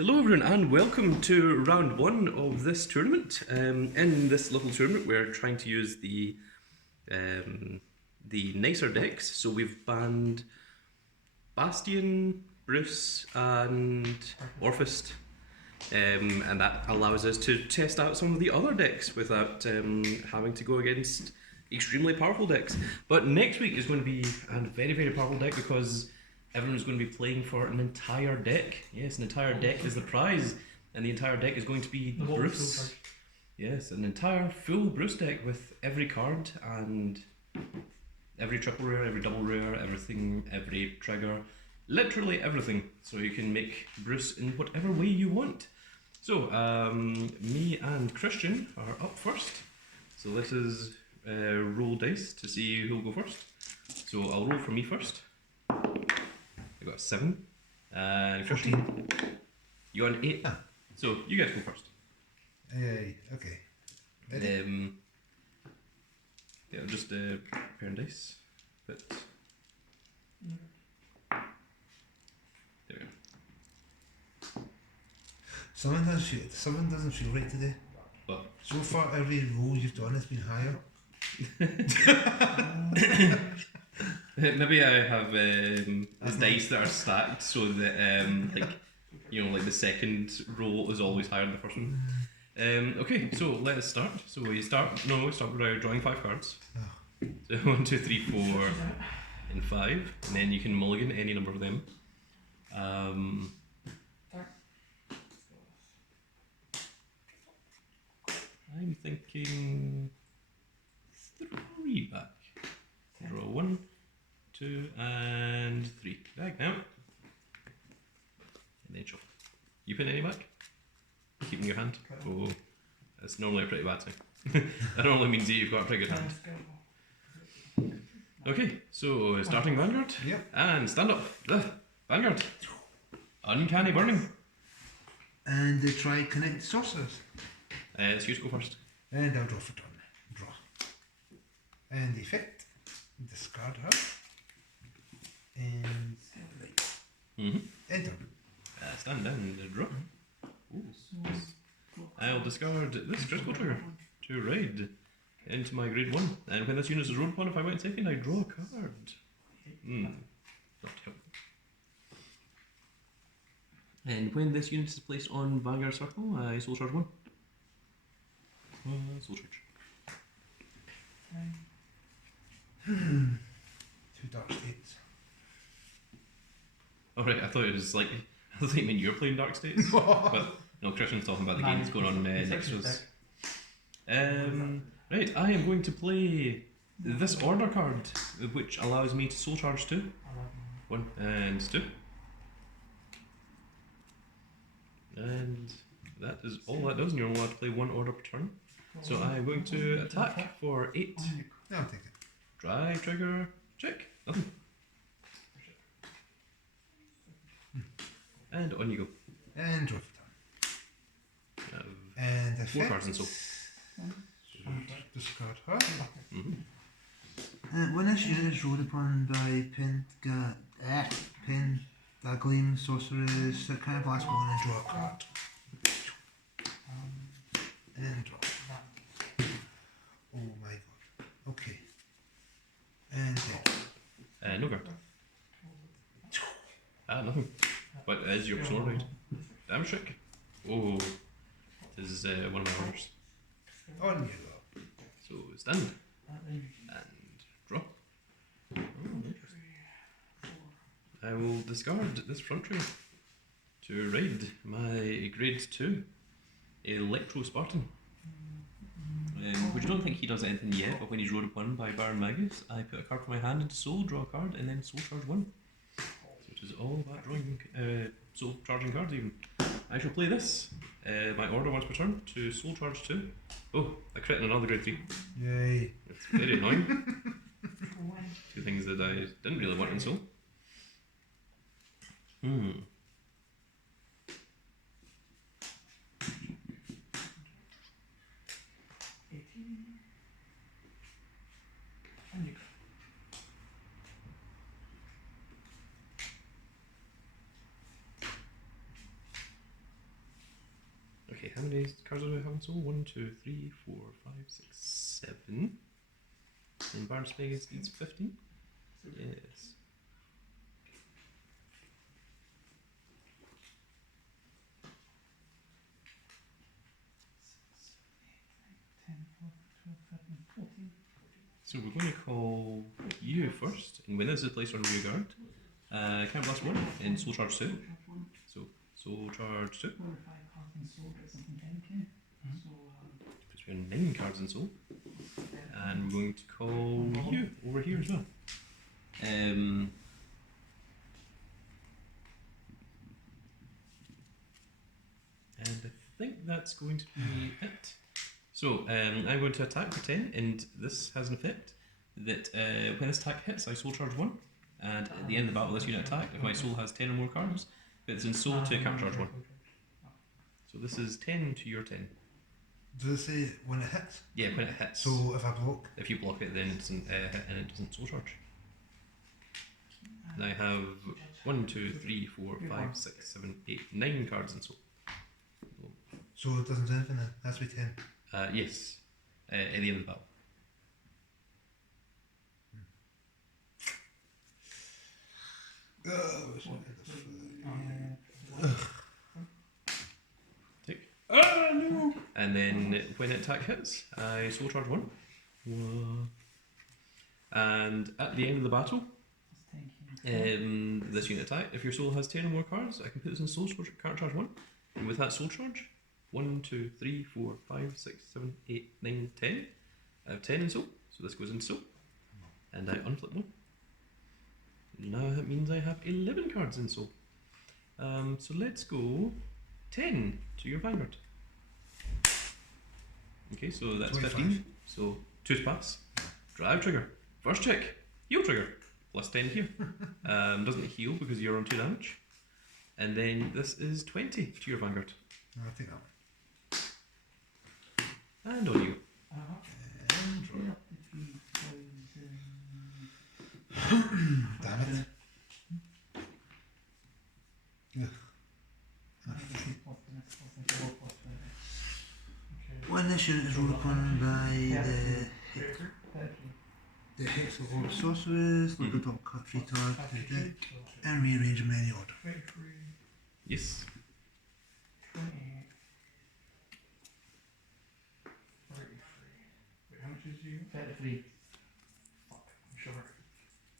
Hello everyone and welcome to round one of this tournament. In this little tournament we're trying to use the nicer decks. So we've banned Bastion, Bruce and Orphist, and that allows us to test out some of the other decks without having to go against extremely powerful decks. But next week is going to be a very, very powerful deck because everyone's going to be playing for an entire deck. Yes, an entire deck is the prize, and the entire deck is going to be Bruce. Yes, an entire full Bruce deck with every card and every triple rare, every double rare, everything, every trigger, literally everything. So you can make Bruce in whatever way you want. So, me and Christian are up first. So this is roll dice to see who'll go first. So I'll roll for me first. I got a 7. And Christian, you got an 8. So you guys go first. Okay. Yeah, just pair dice. But there we go. Something doesn't feel right today. What? So far, every roll you've done has been higher. Maybe I have dice that are stacked so that like the second roll is always higher than the first one. Okay, so let us start. So we start by drawing 5 cards. Oh. So 1, 2, 3, 4, and 5, and then you can mulligan any number of them. I'm thinking 3 back. Draw 1, 2, and 3. Back now. And then shuffle. You pin any back? Keep in your hand. Oh, that's normally a pretty bad thing. That normally means that you've got a pretty good hand. Okay, so starting Vanguard. Yep. And stand up. Vanguard. Uncanny Burning. And they try connect sorcerers. Let's you go first. And I'll draw for turn. Draw. And effect. Discard her. And enter. Stand down and draw. Ooh. I'll discard this critical trigger to raid into my grade 1. And when this unit is rolled upon, if I went second, I draw a card. Not helpful. And when this unit is placed on Vanguard Circle, I soul charge 1. Soul charge. 2 dark states. Alright, I thought it was like, I thought you meant you're playing Dark States. But no, Christian's talking about the game that's going on next to us. Right, I am going to play this order card, which allows me to soul charge 2. 1 and 2. And that is all that does, and you're allowed to play 1 order per turn. So I'm going to attack for 8. No, I'll take it. Drive, trigger, check. Nothing. And on you go. And draw for turn. And effect. 4 cards and so. Discard her. When this unit is rolled upon by Gleam sorcerers, it kind of lasts 1 and draw a card. And draw. Oh my god. Okay. And then. No card. Nothing. But as your personal raid. Damage check. Oh, this is one of my orders. On you go. So stand. And draw. Oh, interesting. I will discard this front tree to raid my grade 2 Electro Spartan. Which I don't think he does anything yet, but when he's rode upon by Baronmagnes, I put a card from my hand into soul, draw a card, and then soul charge 1. Which is all about drawing soul charging cards even. I shall play this. My order once per turn to soul charge 2. Oh, a crit and another grade 3. Yay. It's very annoying. 2 things that I didn't really want in soul. Okay, how many cards do we have in Soul? 1, 2, 3, 4, 5, 6, 7. And Baronmagnes needs 15? Yes. So we're going to call you first, and when this is placed on rear guard, count plus 1 and Soul Charge 2. So, Soul Charge 2. Puts me on 9 cards in Soul. And we're going to call you over here as well. And I think that's going to be it. So I'm going to attack for 10, and this has an effect that when this attack hits, I Soul Charge 1, and at the end of the battle, this unit attack, if my Soul has 10 or more cards, if it's in Soul to counter charge 1. So this is 10 to your 10. Does it say when it hits? Yeah, when it hits. So if I block? If you block it, then it's hit and it doesn't Soul Charge. And I have 1, 2, 3, 4, 5, 6, 7, 8, 9 cards in Soul. So it doesn't do anything then? It has to be 10. Yes, at the end of the battle. Take. Oh no! And then when attack hits, I Soul Charge 1. And at the end of the battle, this unit attack, if your Soul has 10 or more cards, I can put this in Soul Charge 1. And with that Soul Charge, 1, 2, 3, 4, 5, 6, 7, 8, 9, 10. I have 10 in Soul, so this goes into Soul. And I unflip one. Now that means I have 11 cards in Soul. So let's go 10 to your Vanguard. Okay, so that's 25. 15. So 2 to pass. Drive trigger. First check. Heal trigger. Plus 10 here. Doesn't heal because you're on 2 damage. And then this is 20 to your Vanguard. I'll take that one. And on you. And draw. Damn it. Ugh. When this unit is rolled upon by the Hexaorb sorceress, look at top cut feet to the deck and rearrange them in any order. Yes. 28. 33. Wait, how much is you? 33. Fuck, I'm short.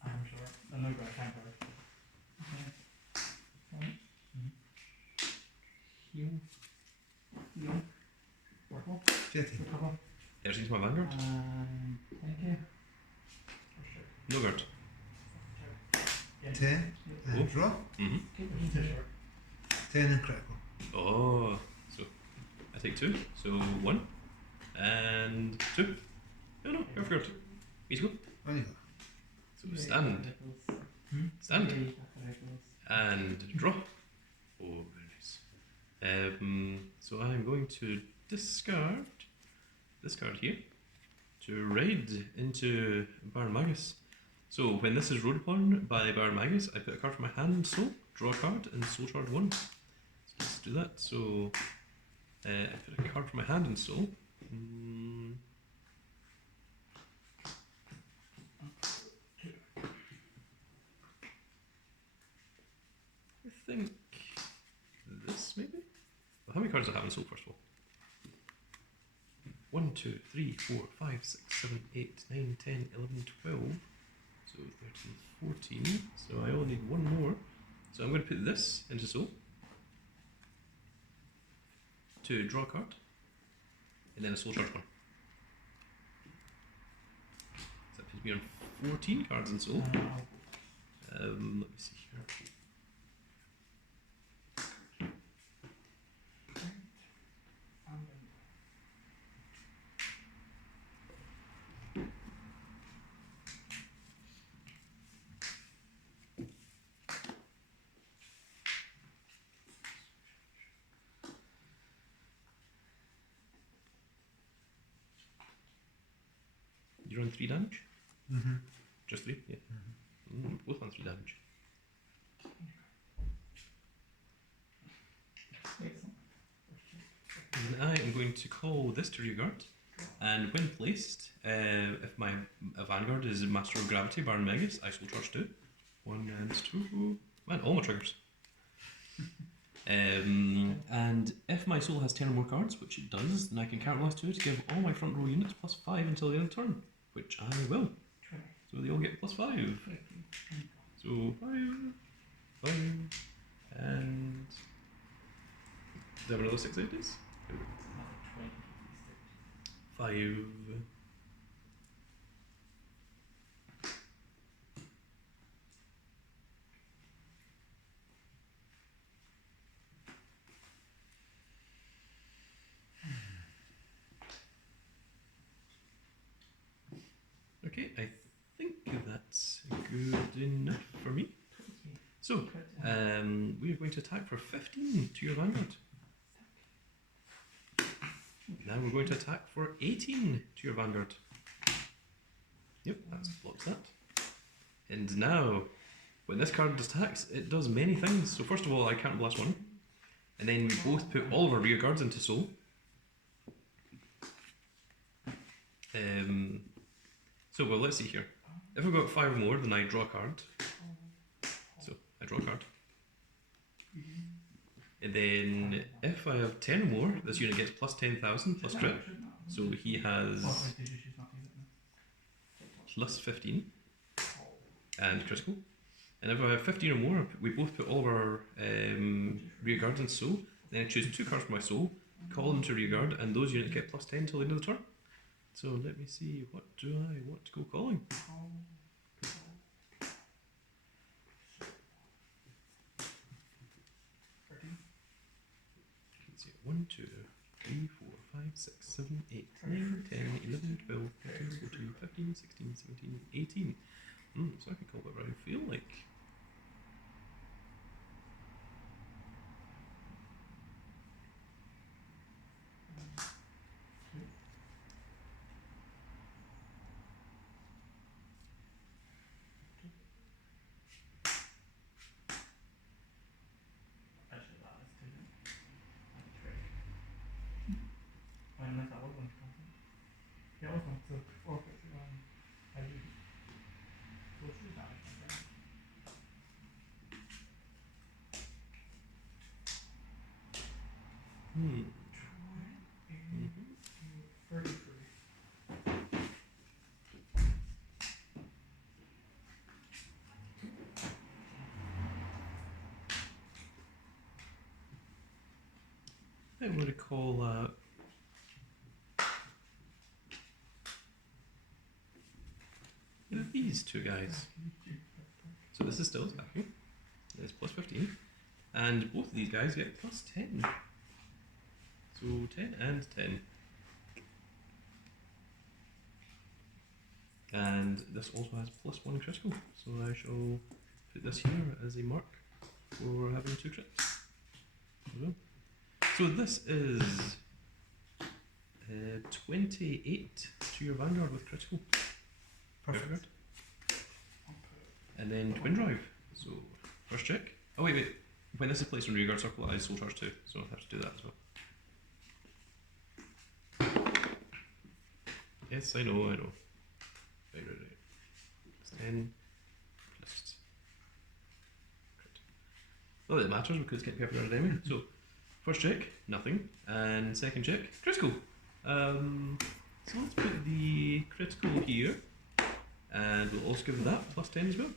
I'm short. No, no, I can't go. Okay. Heal. Heal. Purple. 30. Recover. There's into my Vanguard. Thank you. No guard. 10 and draw. Mm-hmm. 10 and critical. Oh, so I take 2. So 1 and 2. Oh no, you're good. Me to go. On you go. So stand. Stand. And draw. Oh, very nice. So I'm going to discard this card here to raid into Baronmagnes. So when this is rode upon by Baronmagnes, I put a card from my hand in Soul, draw a card, and Soul Charge 1. So let's do that. So I put a card from my hand in Soul. I think this maybe? Well, how many cards do I have in Soul first of all? 1, 2, 3, 4, 5, 6, 7, 8, 9, 10, 11, 12. So 13, 14. So I only need one more. So I'm going to put this into Soul to draw a card, and then a Soul Charge 1. So that puts me on 14 cards in Soul. Let me see here. You're on 3 damage? Mm-hmm. Just 3? Yeah. Both on 3 damage. I'm going to call this to rearguard, and when placed, if my vanguard is Master of Gravity, Baronmagnes, I soul charge 2. 1 and 2. Man, all my triggers. And if my soul has 10 or more cards, which it does, then I can counterblast 2 to give all my front row units +5 until the end of the turn, which I will. So they all get +5. So 5, and do I have another 6 ideas? 5. Okay, I think that's good enough for me. So, we are going to attack for 15 to your vanguard. Now we're going to attack for 18 to your vanguard. Yep, that blocks that. And now, when this card attacks, it does many things. So first of all, I counterblast 1. And then we both put all of our rear guards into soul. So, well, let's see here. If I've got 5 or more, then I draw a card. So, I draw a card. And then, if I have 10 or more, this unit gets plus 10,000 plus crit. So he has plus 15 and critical. And if I have 15 or more, we both put all of our rear guards into soul. Then I choose 2 cards from my soul, call them to rear guard, and those units get plus 10 till the end of the turn. So let me see, what do I want to go calling? Let's see, 1, 2, 3, 4, 5, 6, 7, 8, 9, 10, 11, 12, 13, 14, 15, 16, 17, 18. So I can call whatever I feel like. I'm going to call these 2 guys. So this is still attacking. It's plus 15. And both of these guys get plus 10. So 10 and 10. And this also has plus 1 critical. So I shall put this here as a mark for having 2 crits. So this is 28 to your vanguard with critical. Perfect. And then twin drive. So first check. Oh wait. When this is placed on rearguard circle, I soul charge 2, so I have to do that as well. Yes, I know. Right. It's 10 plus crit. Not that it matters because it's getting perfect out of anyway. So first check, nothing, and second check, critical. So let's put the critical here, and we'll also give that plus 10 as well.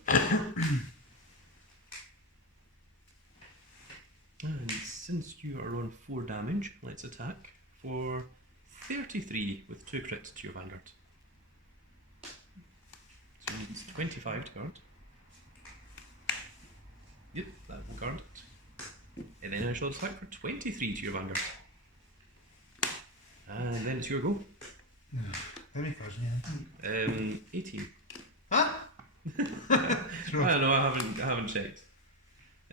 And since you are on 4 damage, let's attack for 33 with 2 crits to your vanguard. So you need 25 to guard. Yep, that will guard it. And then I shall attack for 23 to your vanguard. And then it's your go. No, how many cards do you have? 18. Huh? I don't know, I haven't checked.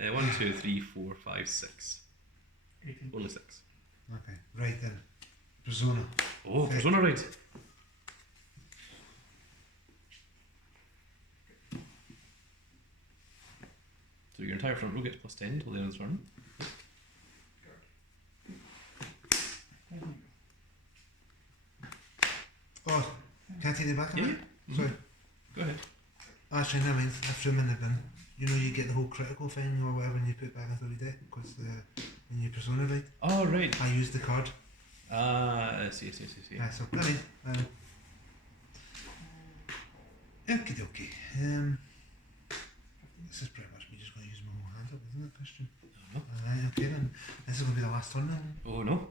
1, 2, 3, 4, 5, 6. 18. Only 6. Okay, right then. Persona. Oh, Persona right. So your entire front row gets plus 10 until the end of the turn. Can I take the back Yeah, of it? yeah. Sorry. Go ahead. Actually, never mind. I threw them in the bin. You know, you get the whole critical thing or whatever, and you put it back into the deck because when you persona right. Oh, right. I used the card. I see. Yeah, so I mean, okie dokie. This is pretty much me just going to use my whole hand up, isn't it, Christian? No. Alright, okay then. This is going to be the last turn then. Oh, no.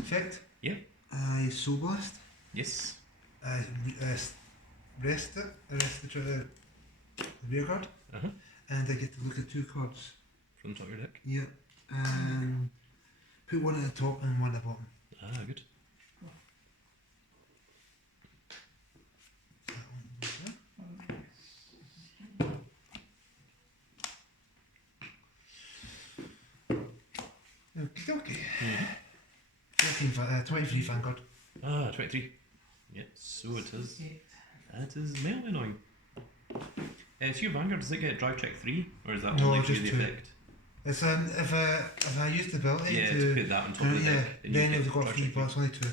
Effect. Yeah. I Soul Blast. Yes. I rest the rear card. Uh-huh. And I get to look at 2 cards. From the top of your deck. Yeah. And put one at the top and one at the bottom. Ah, good. That one goes there. Okie dokie. 23 Vanguard. Ah, 23. Yeah, so it is. That is mildly annoying. So your Vanguard, does it get drive check 3? Or is that No, only for just the 2. effect? It's if I use the ability Yeah, to put that on top of the deck. then you've got 3, but it's only 2.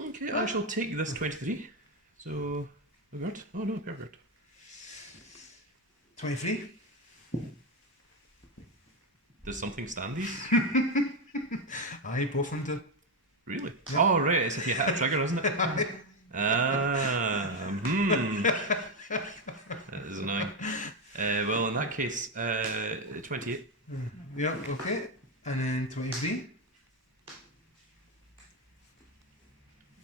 Okay, I shall take this 23. So, Vanguard. Oh no, perfect. 23. Does something stand these? Aye, both of them do. Really? Yeah. Oh, right, it's if you hit a trigger, isn't it? That is annoying. Well, in that case, 28. Yeah, okay. And then 23.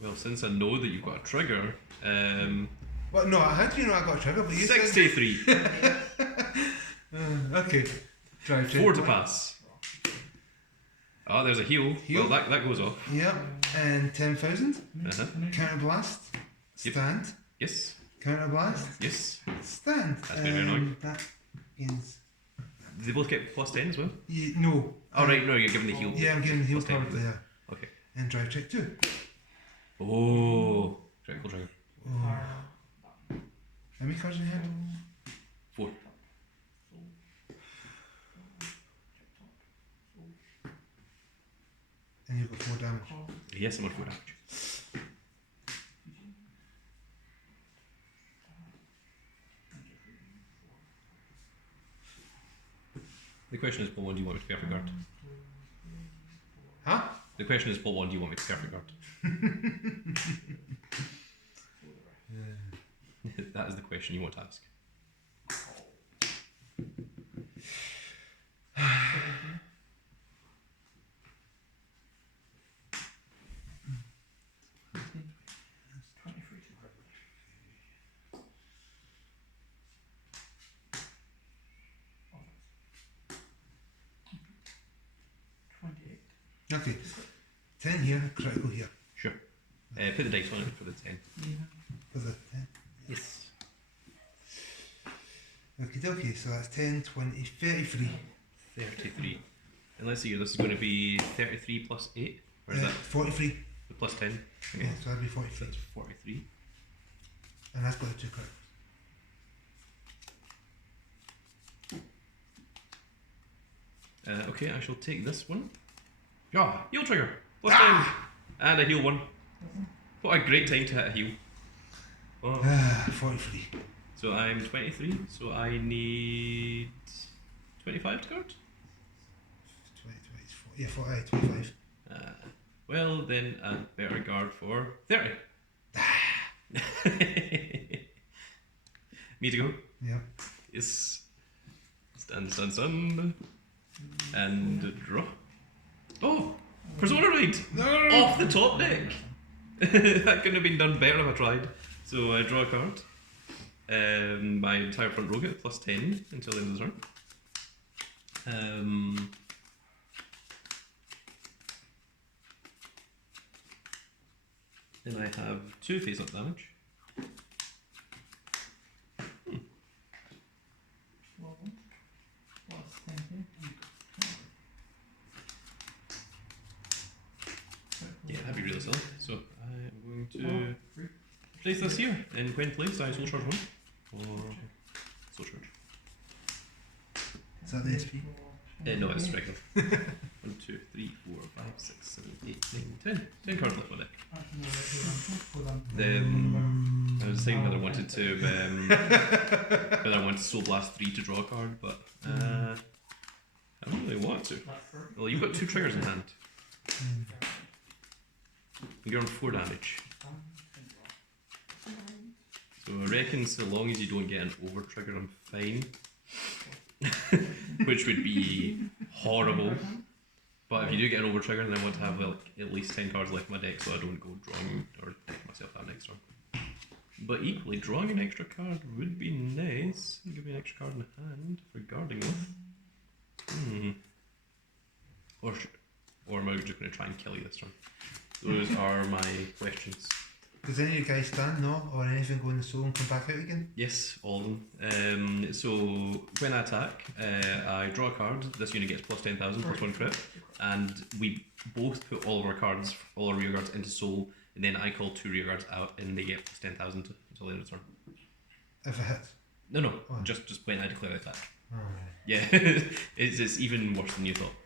Well, since I know that you've got a trigger, Well, no, I had to know I got a trigger, but you 63. Okay. Drive check. 4 to pass. Oh, there's a heal. Heal. Well, that goes off. Yeah, and 10,000. Uh-huh. Counter blast. Yep. Stand. Yes. Counter blast. Yes. Stand. That's very annoying. That is. Do they both get plus 10 as well? No. Oh, right, no, you're giving the heal. Yeah, I'm giving the heal Plus 10. card there. Okay. And drive check 2. Oh. Critical trigger. Oh. How many cards in your hand? 4. And you've got 4 damage. Yes, I'm on 4 damage. The question is, Paul 1, do you want me to perfect guard? Huh? The question is, Paul 1, do you want me to perfect guard? That is the question you want to ask. Okay. 10 here, critical here. Sure. Put the dice on it for the 10. For the 10. Yes. Okie dokie, so that's 10, 20, 33. 33. And let's see, this is going to be 33 plus 8? Or is that 43. the plus 10? Okay. Yeah, so that'd be So 43. that's 43. And that's got the 2 cards. Okay, I shall take this one. Ah, heal trigger. Plus 10. And a heal 1. What a great time to hit a heal. Oh. 43. So I'm 23, so I need 25 to guard? 20, 24. Yeah, 40, 25. Well, then I'd better guard for 30. Me to go? Yeah. Yes. Stand. And draw. Oh! Persona Ride! No! Off the top deck! That couldn't have been done better if I tried. So I draw a card. My entire front row gets plus 10 until the end of the turn. Then I have 2 face-up damage. really silly. So I am going to place this here, and when placed, I soul charge 1. Or soul charge. Is that the SP? No, it's regular. 1, 2, 3, 4, 5, 6, 7, 8, 9, 10. 10 cards left on my deck. Then I was saying whether I wanted to whether I wanted to Soul Blast 3 to draw a card, but I don't really want to. Well, you've got 2 triggers in hand. You're on 4 damage. So I reckon so long as you don't get an over trigger, I'm fine. Which would be horrible. But if you do get an over trigger, then I want to have like at least 10 cards left in my deck so I don't go drawing or deck myself out next turn. But equally, drawing an extra card would be nice. Give me an extra card in hand for guarding with. Or am I just going to try and kill you this turn? Those are my questions. Does any of you guys stand, no? Or anything go in the soul and come back out again? Yes, all of them. So when I attack, I draw a card. This unit gets plus 10,000, plus 1 crit. And we both put all of our cards, all our rear guards into soul. And then I call 2 rear guards out and they get plus 10,000 until the end of the turn. If it hits? No, just when I declare the attack. Alright. Yeah, it's even worse than you thought.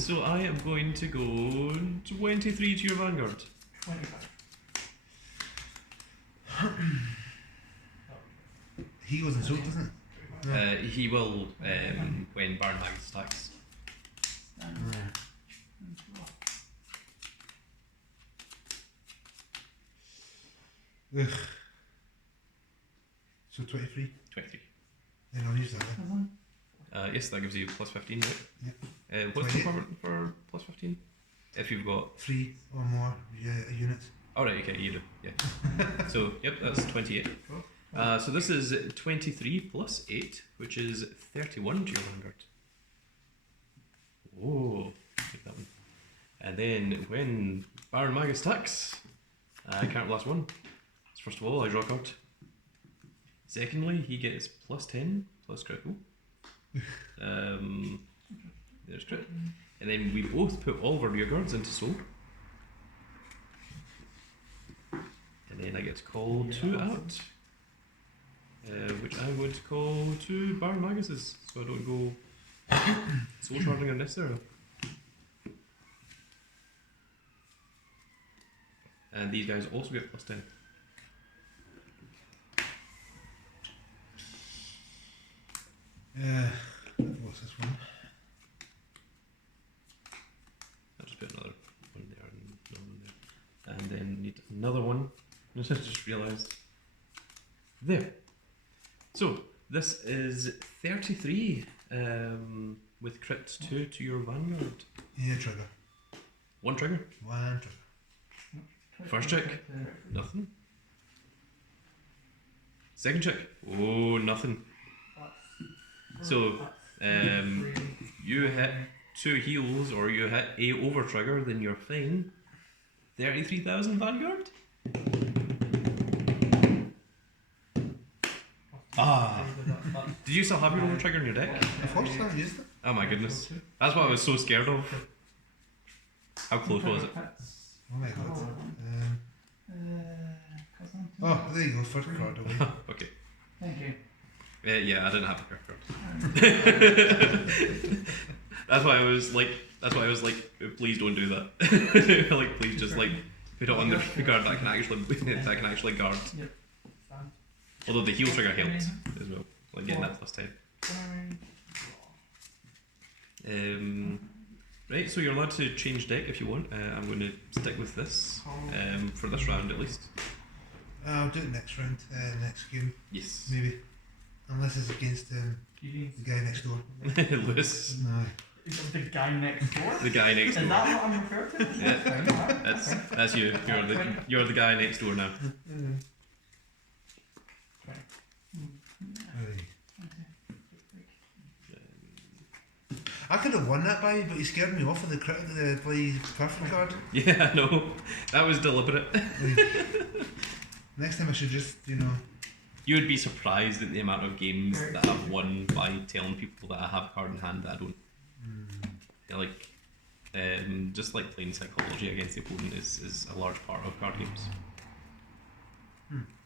So I am going to go 23 to your vanguard. 25. He goes in soul, doesn't it? No. He will when Baronmagnes attacks. Alright. Ugh. So 23? 23. Then I'll use that then. Yes, that gives you plus 15, right? Yep. What's the requirement for plus 15? If you've got 3 or more units. Oh right, okay, you do, yeah. So, yep, that's 28. So this is 23 plus 8, which is 31 to your vanguard. Whoa, take that one. And then when Baronmagnes attacks, I can't blast 1. So first of all, I draw a card. Secondly, he gets plus 10, plus critical. There's crit. And then we both put all of our rear guards into soul. And then I get to call 2 out. Which I would call 2 Baronmagneses, so I don't go soul charging unnecessarily. And these guys also get plus 10. What's this one? I'll just put another one there and another one there. And then need another one. I just realised. There. So, this is 33 with crits 2 to your vanguard. Yeah, trigger. 1 trigger. 1 trigger. First check. Nothing. Second check. Oh, nothing. So, you hit 2 heals or you hit a over trigger, then you're fine. 33,000 vanguard? Ah! Did you still have your over trigger in your deck? Of course, I used it. Oh my goodness. That's what I was so scared of. How close was it? Oh my god. Oh, there you go, first card away. Okay. Thank you. Yeah, I didn't have a card. That's why I was like, please don't do that. Like, please just like put it on the card that can actually guard. Yep. Although the heal trigger helped as well, like getting that plus 10. Right, so you're allowed to change deck if you want. I'm going to stick with this for this round at least. I'll do it next round, next game, Yes. maybe. Unless it's against the guy next door. Lewis. No. The guy next door? The guy next door. Is that what I'm referred to? Yeah, that's you. You're the guy next door now. I could have won that by, but he scared me off with the bloody Cardfight card. Yeah, I know. That was deliberate. Next time I should just, You would be surprised at the amount of games that I've won by telling people that I have a card in hand that I don't. Yeah, like, Just like playing psychology against the opponent is a large part of card games.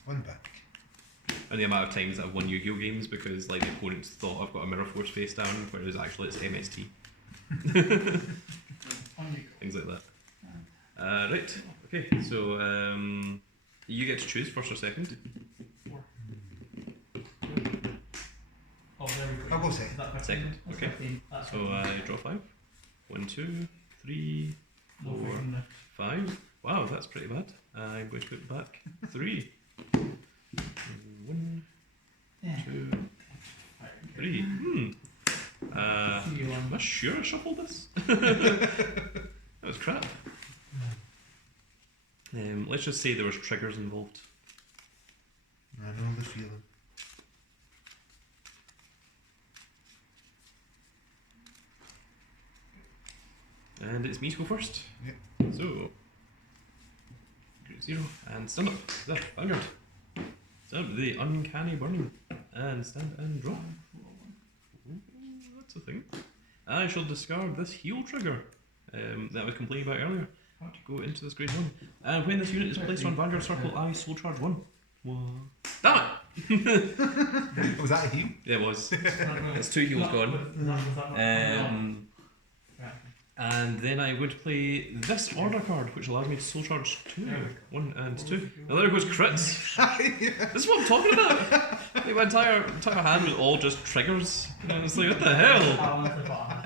One back. And the amount of times I've won Yu-Gi-Oh games because like the opponents thought I've got a Mirror Force face down, whereas actually it's MST. Things like that. Right. Okay. So you get to choose first or second. 4. Oh, there we go. I'll go second. That Second, That's okay. 15. That's So I draw 5. 1, 2, 3, no 4, freaking no. 5. Wow, that's pretty bad. I'm going to put back 3. 1, Yeah. 2, Right, 3. See you Am I on. sure I shuffled this? That was crap. Let's just say there was triggers involved. I know the feeling. And it's me to go first. Yep. So, grade 0 and stand up. There, Vanguard. Stand up with the uncanny burning. And stand and draw. Ooh, that's a thing. I shall discard this heal trigger that I was complaining about earlier to go into this grade 1. And when this unit is placed on Vanguard Circle, I soul charge 1. What? Damn it! Was that a heal? Yeah, it was. It's 2 heals gone. And then I would play this order card, which allows me to soul charge 2. 1 and 2. Now there goes crits. This is what I'm talking about. Like my entire hand was all just triggers. And I was like, what the hell?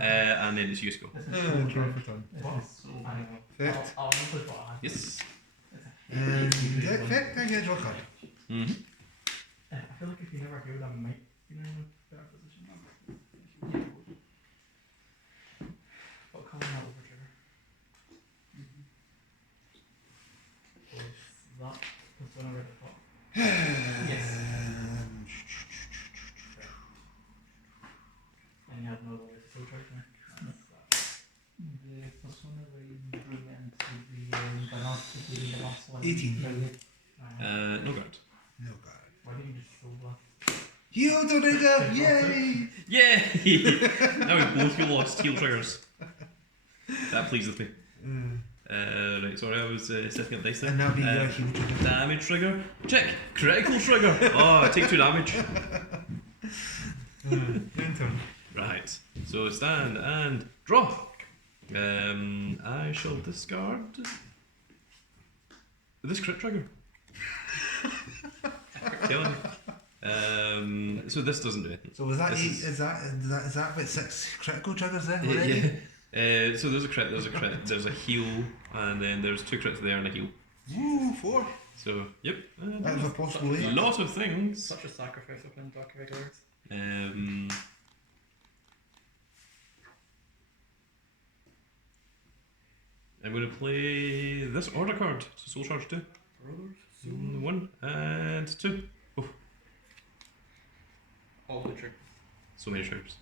And then it's use go. Draw for turn. Effect. Yes. And effect, I get a draw card. Mm-hmm. I feel like if you never hear that, might be in a better position. What colour that over trigger? Was that plus one over the top? Yes. And you have no other soul charge now? The plus one over you drew into the balance between the last one. 18. No guard. No card. Why didn't you just soul blast? Heal the rigger! Yay! Yay! Now we both feel lost heal triggers. That pleases me. Right, sorry, I was setting up dice there. And that'll be your heal trigger. Damage trigger. Check. Critical trigger. Oh, I take 2 damage. Enter. Right. So stand and draw. I shall discard this crit trigger. Telling you. So this doesn't do anything. So was that This 8? is- Is that about 6 critical triggers there? Yeah. Already? So there's a crit, there's a heal, and then there's 2 crits there and a heal. Ooh, 4. So, yep. That was a possible 8. Lot of things. Such a sacrifice of playing Dark Regulars. I'm going to play this order card to soul charge 2. Brothers? 1 and 2. All the triggers. So many triggers.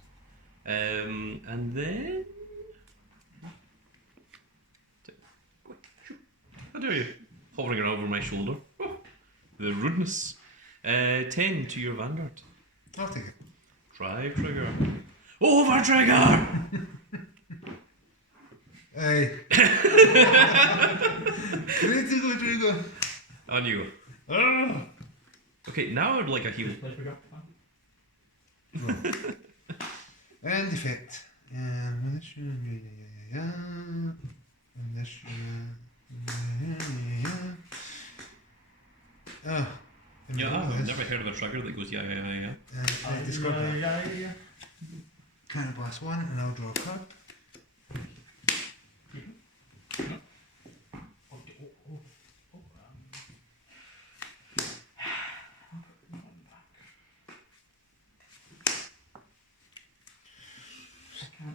And then. How dare you? Hovering around over my shoulder. Oh, the rudeness. 10 to your Vanguard. I'll take it. Drive trigger. Over trigger! Hey. Critical trigger. On you go. Ah. Okay, now I'd like a heal. Play trigger. And effect. And this one, yeah. And this one, Oh. Yeah, I've never heard of a trigger that goes yeah. Discard that. Yeah. Kind of blast 1, and I'll draw a card. Oh,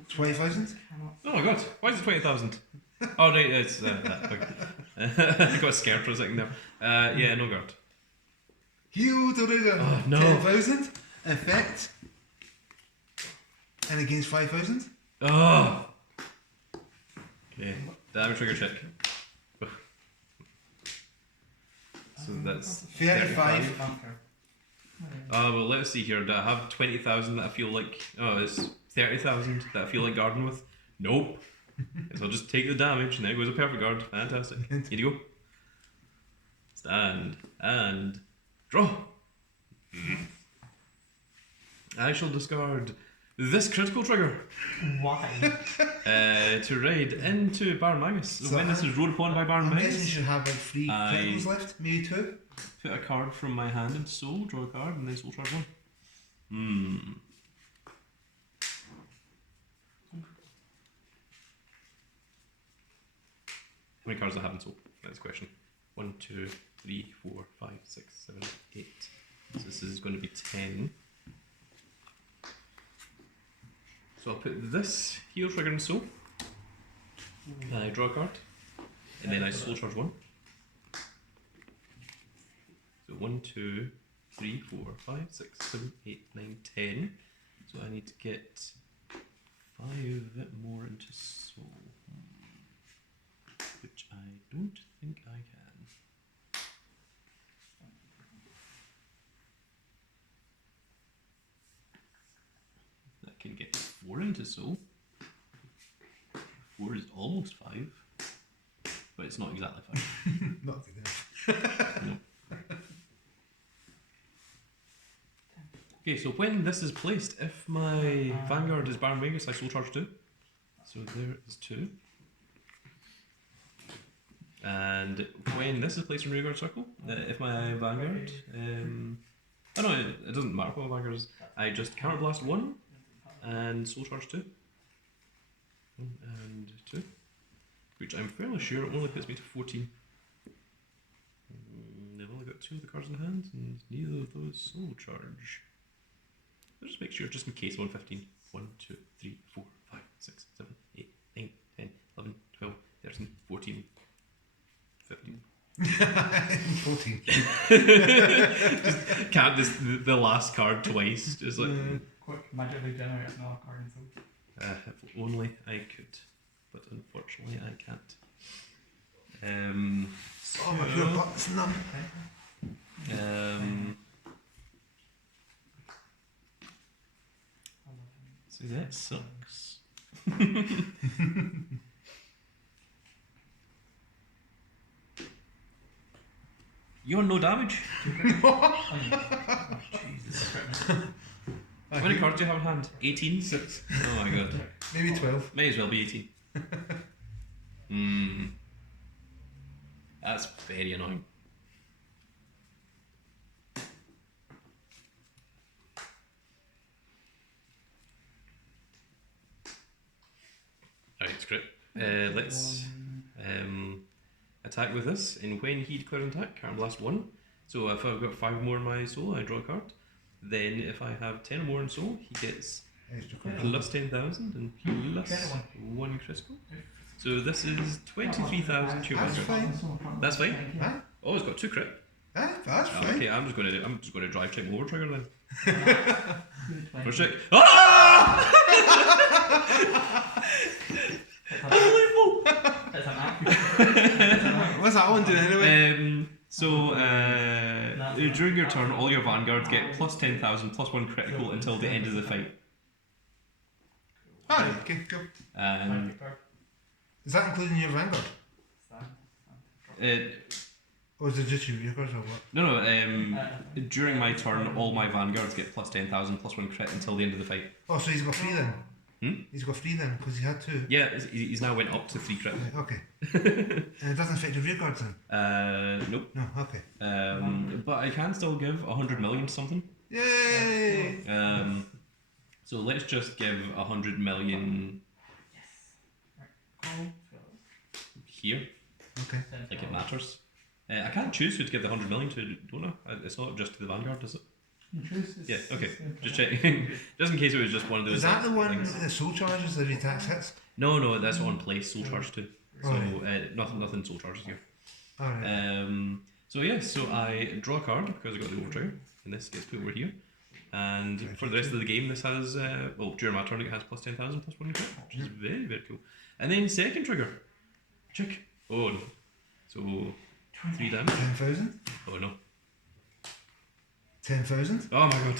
20,000? Oh my god, why is it 20,000? Oh right, it's that. Okay. I got scared for a second there. Yeah, no guard. Heal the rigger. Oh, no. 10,000. Effect. And against 5,000. Oh! Okay, damage trigger check. So that's 35. well, let's see here. Do I have 20,000 that I feel like. Oh, it's 30,000 that I feel like guarding with? Nope. So I'll just take the damage, and there goes a perfect guard. Fantastic. Here you go. Stand and draw. I shall discard this critical trigger Why? to raid into Baronmagnes. So when this is ruled upon by I'm guessing you Baronmagnes, should have like 3 I- criticals left, maybe 2. put a card from my hand into soul, draw a card, and then soul charge 1. How many cards do I have in soul? That's the question. 1, 2, 3, 4, 5, 6, 7, 8. So this is going to be 10. So I'll put this heal trigger in soul. I draw a card. And then I soul charge 1. So 1, 2, 3, 4, 5, 6, 7, 8, 9, 10. So I need to get 5 more into soul. Which I don't think I can. That can get 4 into soul. 4 is almost 5. But it's not exactly 5. Not good enough. No. Okay, so when this is placed, if my Vanguard is Baronmagnes, I soul charge 2. So there is 2. And when this is placed in rearguard circle, if my Vanguard, oh no, it doesn't matter what my Vanguard is, I just counterblast 1 and soul charge 2. 1 and 2. Which I'm fairly sure only puts me to 14. I've only got 2 of the cards in hand, and neither of those soul charge. I'll just make sure, just in case, 115. 1, 2, 3, 4, 5, 6, 7, 8, 9, 10, 11, 12, 13, 14, 15. 14. Just count the last card twice. Just like, Quick, magically generate another card and so. if only I could. But unfortunately, I can't. Oh, my pure butt's numb. So that sucks. You're no damage. Jesus. How many cards do you have in hand? 18? 6. Oh my god. Maybe 12. May as well be 18. That's very annoying. Right, script. Let's attack with this, and when he declares an attack, Karen blast 1. So if I've got 5 more in my soul, I draw a card. Then if I have 10 more in soul, he gets Extra card. plus 10,000 and plus 1 critical. So this is 23,000 to That's fine. That's fine. Huh? Oh, it's got 2 crit. That's Oh, fine. okay, I'm just gonna drive check my over trigger then. For First check. Ah! Unbelievable. It's an app. What's that one doing anyway? So during your turn, all your vanguards get plus 10,000 plus 1 critical until the end of the fight. Alright, okay, cool. Is that including your Vanguard? Or is it just your rearguards or what? No. During my turn, all my vanguards get plus 10,000 plus 1 crit until the end of the fight. Oh, so he's got 3 then? Hmm? He's got 3 then, because he had 2. Yeah, he's now went up to 3 crit. Right, okay. And it doesn't affect your rearguards then? Nope. No, okay. But I can still give 100 million to something. Yay! So let's just give 100 million here, Okay. like it matters. I can't choose who to give the 100 million to, don't I? It's not just to the Vanguard, is it? Yeah, okay. Just checking. Just in case it was just one of those. Is that the one things. that soul charges every tax hits? No, that's on place, soul charge too. So Alright. nothing soul charges here. Alright. So I draw a card because I got the over trigger, and this gets put over here. And for the rest of the game, this has during my turn it has plus 10,000 plus 1 crit, which is very, very cool. And then second trigger, check. Oh no. So 3 damage. 10,000? Oh no. 10,000? Oh my god.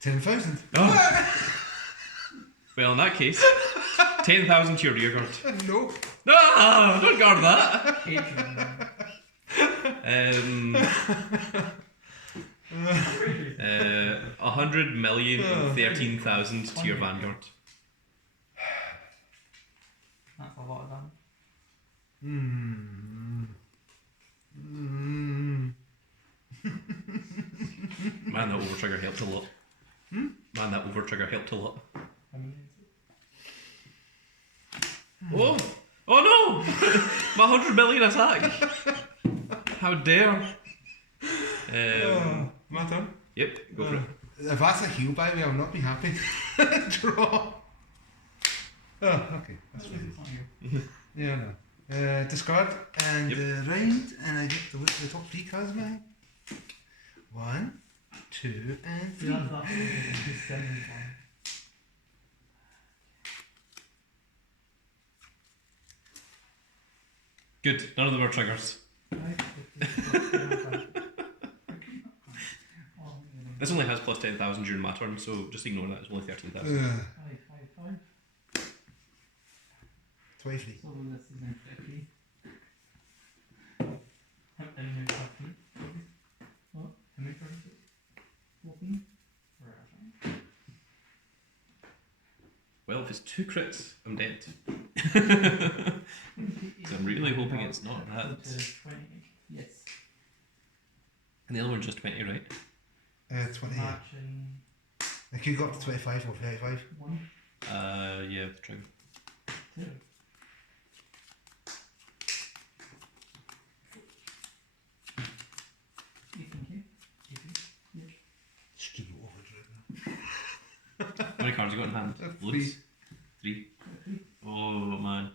10,000? Oh. Well, in that case, 10,000 to your rear guard. Nope. No, don't guard that. Adrian. 100 million and 13,000 to your vanguard. That's a lot of damage. Man, that overtrigger helped a lot. Man, that overtrigger helped a lot. How many is it? Oh! Oh no! My 100 million attack! How dare! My turn. Yep, go for it. If that's a heal, by the way, I'll not be happy. Draw. Oh, okay. That's fine. It's not you. Yeah, no. Discard and round, and I get to look at the top 3 cards, man. 1, 2, and 3. Yeah, that's not you. It's 7 1. Good, none of them are triggers. This only has plus 10,000 during my turn, so just ignore that, it's only 13,000. 23. So this is in 50. And you have 50. What? How many turns is it? 14? Well, if it's 2 crits, I'm dead. So I'm really hoping it's not that. 20. Yes. And the other one's just 20, right? 20. Matching I could go up to 25 or 35. 1, Yeah, the trigger. 2. Stupid overdrive. How many cards you got in hand? Loads? 3. Oh man.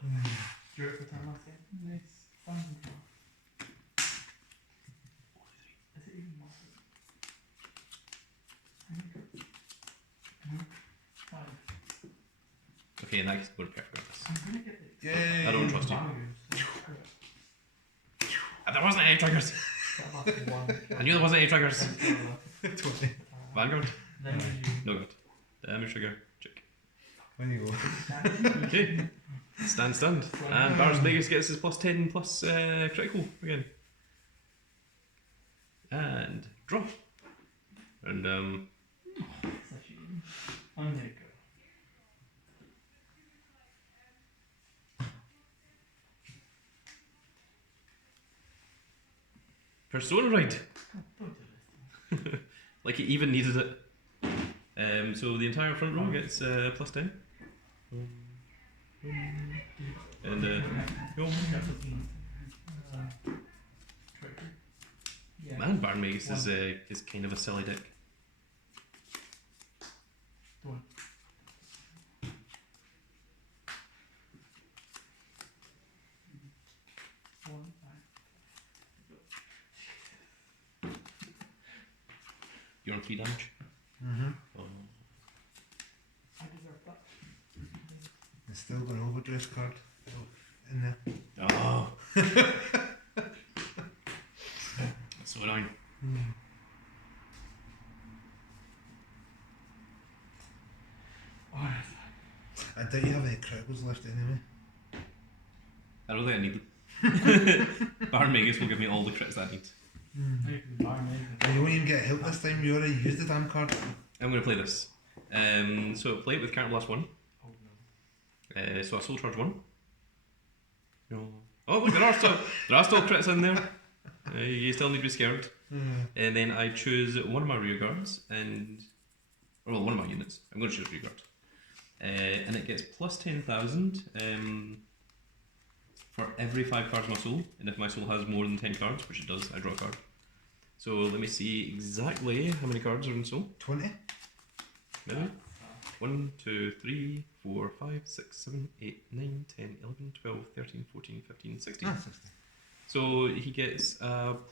Draw it for time last game. Nice. Fun. Is it even massive? 5. Okay, and that's good perfect. I'm gonna get it. Yay! I don't trust you. There wasn't any triggers! I knew there wasn't any triggers! 20. Vanguard? Then No good. Damage trigger. Check. When you go. Okay. Stand. And Baronmagnes gets his plus 10 plus critical again. And draw. And I'm gonna go. Persona Ride. Don't do this. Like he even needed it. So the entire front row gets plus 10. And go. Yeah. Man, Baronmagnes is kind of a silly deck. One. You're on 3 damage. Mm-hmm. Oh. I deserve that. It's still got an overdress card in there. Oh. That's so annoying. I doubt you have any criticals left anyway. I don't think I need them. Baronmagnes will give me all the crits that I need. And you won't even get help this time, you already used the damn card. I'm going to play this. So play it with counter blast 1. Oh no. So I soul charge 1. No. Oh look, there are still crits in there. You still need to be scared. And then I choose one of my rear guards one of my units. I'm going to choose a rear guard. And it gets plus 10,000 for every 5 cards of my soul. And if my soul has more than 10 cards, which it does, I draw a card. So let me see exactly how many cards are in soul. 20? Maybe. 1, 2, 3, 4, 5, 6, 7, 8, 9, 10, 11, 12, 13, 14, 15, 16. 60. So he gets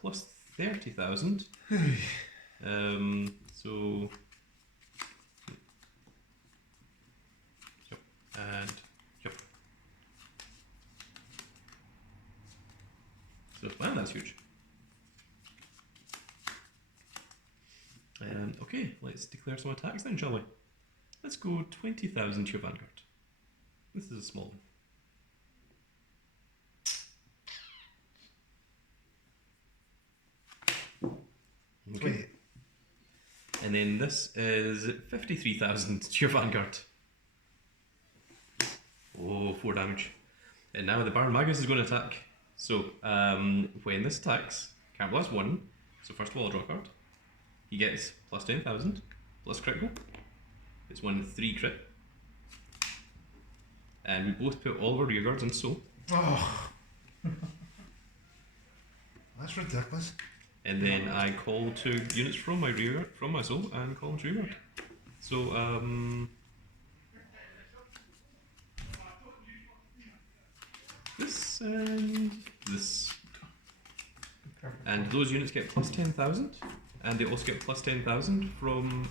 plus 30,000. So. Yep. And. Yep. So, wow, that's huge. Okay, let's declare some attacks then, shall we? Let's go 20,000 to your vanguard. This is a small one. Okay. Wait. And then this is 53,000 to your Vanguard. Oh, 4 damage. And now the Baronmagnes is going to attack. So, when this attacks, can't blast 1. So first of all, I'll draw a card. He gets plus 10,000, plus critical. It's 1/3 crit. And we both put all of our rear guards in soul. Oh. That's ridiculous. And then I call 2 units from my rear guard, from my soul, and call them to rear guard. So, this and this. Perfect. And those units get plus 10,000, and they also get plus 10,000 from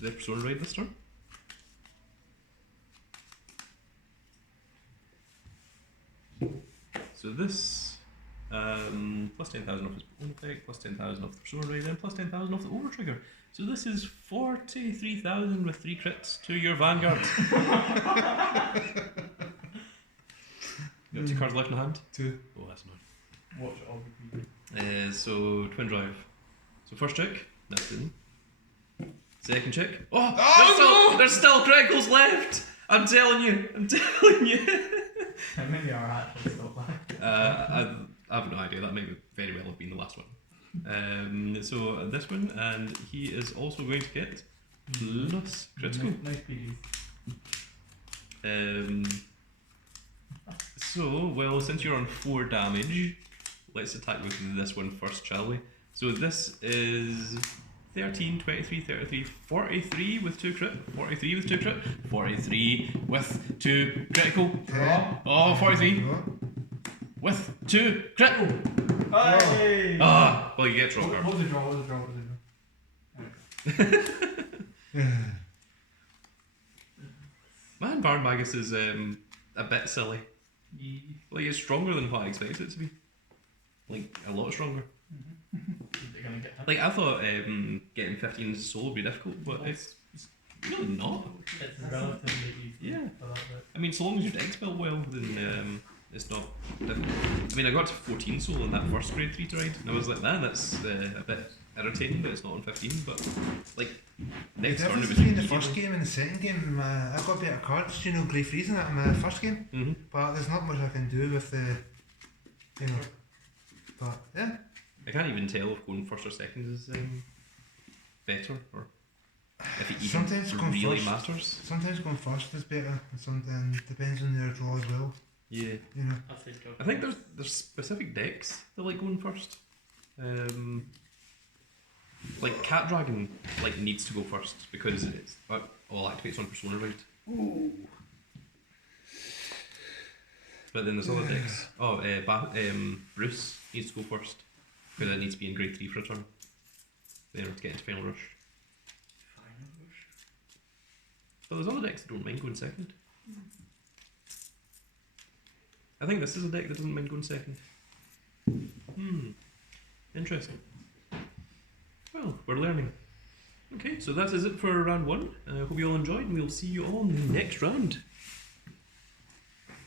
the Persona raid this turn. So this, plus 10,000 off his own effect, plus 10,000 off the Persona raid, and plus 10,000 off the over trigger. So this is 43,000 with 3 crits to your Vanguard. You have 2 cards left in hand? 2. Oh, that's annoying. Watch all the people. So twin drive. So first check, that's in. Second check. Oh, Oh, there's still criticals left. I'm telling you. How many are actually still left? I have no idea. That may very well have been the last one. So this one, and he is also going to get plus critical. Nice pieces. So, well, since you're on 4 damage, let's attack with this one first, shall we? So this is 13, 23, 33, 43 with 2 crit, 43 with 2 crit, 43 with 2 critical. Draw. Oh, 43 Draw. with 2 crit. Hey! Ah, well, you get draw What card. was the draw? What was the draw? What was the draw? Yeah. Man, Baronmagnes is a bit silly. Like, it's stronger than what I expected it to be. Like, a lot stronger. They're gonna get hit. Like, I thought getting 15 soul would be difficult, but it's really not. It's relatively easy. Yeah. For that bit. I mean, so long as your deck's built well, then it's not difficult. I mean, I got to 14 soul in that first grade 3 to ride, and I was like, man, that's a bit irritating that it's not on 15, but, like, The next turn it difference was between the easy. first game and the second game, I got better cards, you know, Grey Freeze in it in the first game, Mm-hmm. but there's not much I can do with the, you know, but yeah. I can't even tell if going first or second is better, or if it even Sometimes going really first. matters. Sometimes going first is better, and sometimes depends on your draw as well, Yeah. you know. I'll say draw. I think there's specific decks that like going first. Like Cat Dragon like needs to go first because it's all activates on Persona raid. But then there's other decks. Oh, Bruce needs to go first because it needs to be in grade 3 for a turn. Then to get into Final Rush. But there's other decks that don't mind going second. I think this is a deck that doesn't mind going second. Interesting. Well, we're learning. Okay, so that is it for round 1. I hope you all enjoyed, and we'll see you all in the next round.